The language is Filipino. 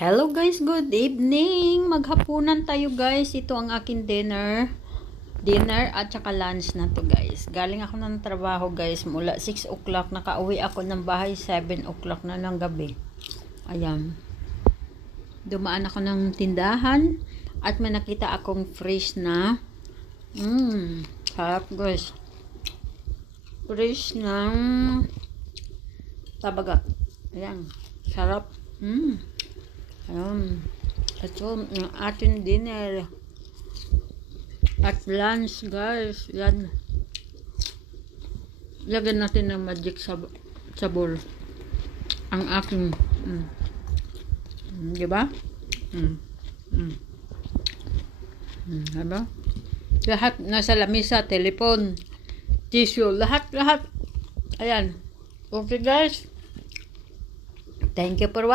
Hello guys, good evening. Maghapunan tayo guys. Ito ang akin dinner. Dinner at saka lunch na to guys. Galing ako ng trabaho guys. Mula 6 o'clock. Nakauwi ako ng bahay 7 o'clock na ng gabi. Ayan. Dumaan ako ng tindahan. At may nakita akong fresh na. Sarap guys. Fresh na tabaga. Ayan. Sarap. Ayun. Ito ang ating dinner. At lunch guys. Yan. Lagyan natin ng magic sa bowl. Ang aking. Diba? Diba? Lahat nasa lamisa, telepon, tissue, lahat. Ayan. Okay guys. Thank you for watching.